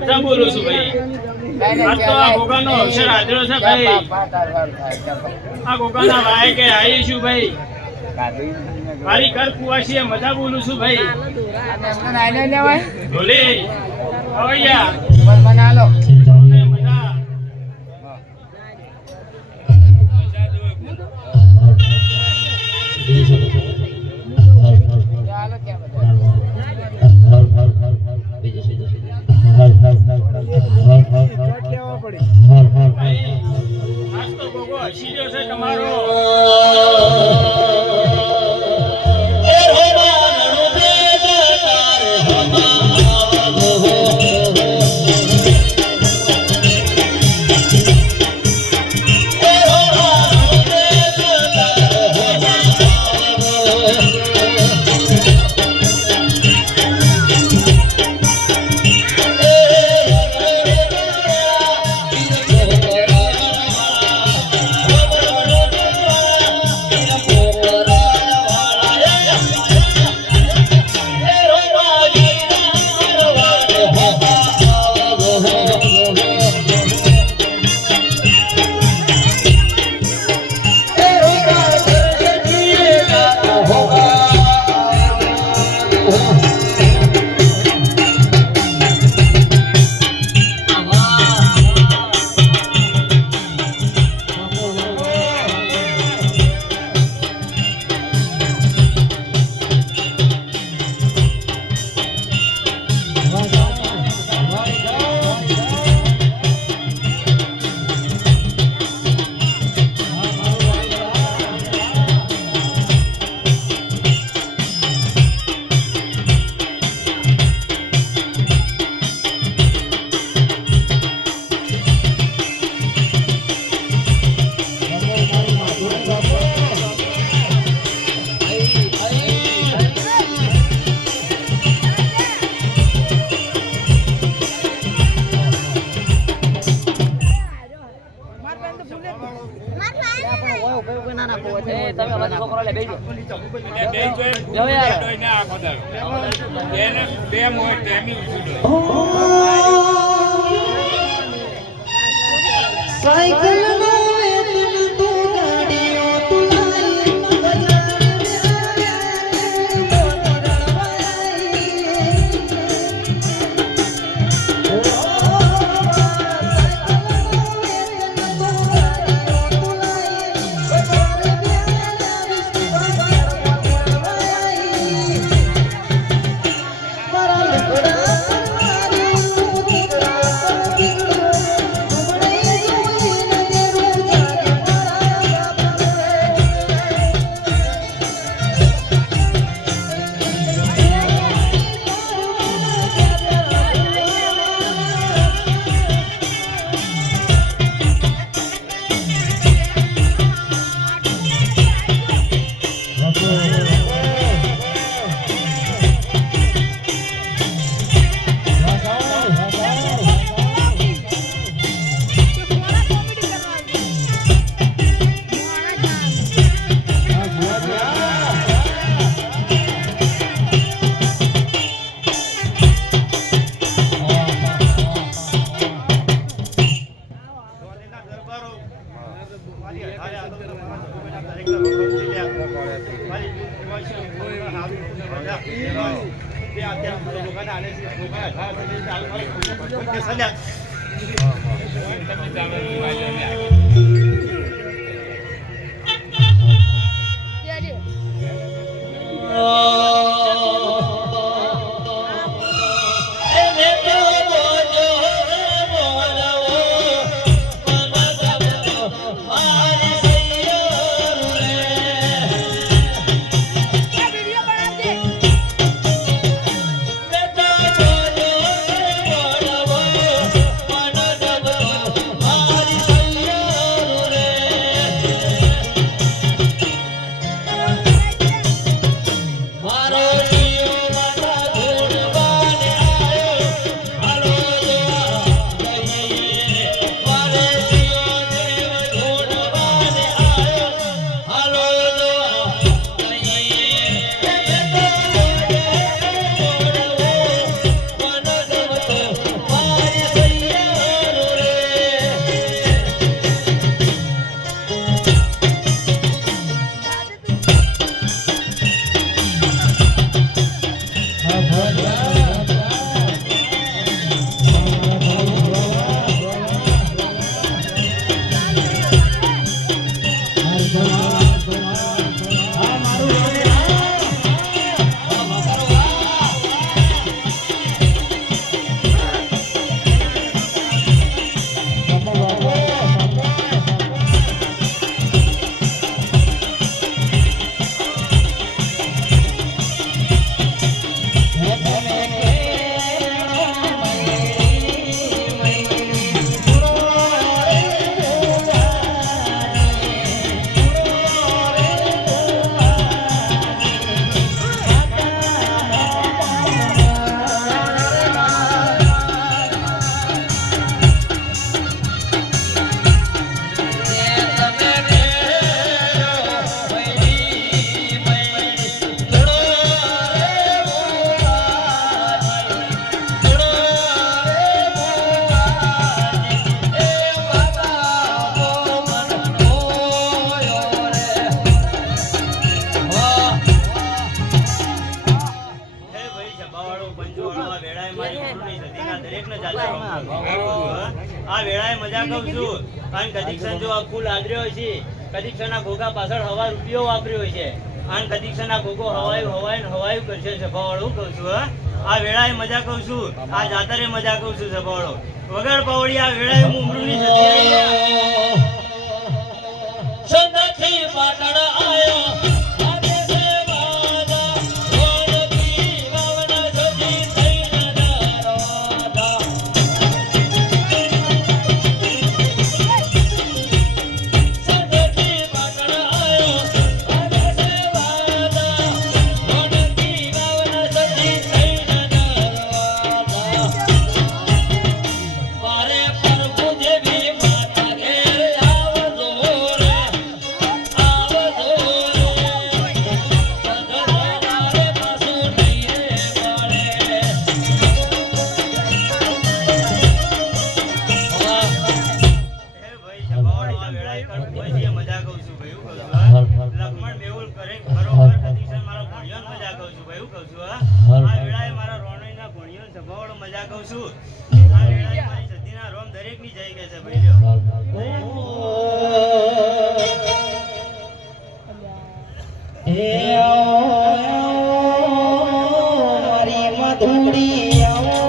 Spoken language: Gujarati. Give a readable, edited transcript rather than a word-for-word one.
મજા બોલું છું ભાઈ. આ તો આ ગોગાનો અવસર હાજરો છે ભાઈ. આ ગોગાના ભાઈ કે આવીશું ભાઈ. મારી કર કુવાસી મજા બોલું છું ભાઈ. બોલી આવૈયા બના લો મજા. ચાલો ક્યાં બધા આજ તો ગોગો હસી ગયો છે તમારો. દરેકને જાજા રોમ આ વેળાએ મજા કહું છું અને કદીક સંજો આ ફૂલ આદર્યો છે કદીક સના ગોગા પાછળ હવા રૂપિયો વાપર્યો છે અને કદીક સના ગોગો હવાયું કરશે સભાવાળું કહું છું આ વેળાએ મજા કહું છું આ જાતરે મજા કહું છું સભાવાળો વગર પાવડી આ વેળાએ હું ઉમરુની સનથી પાટણ આયો મારી મધુડી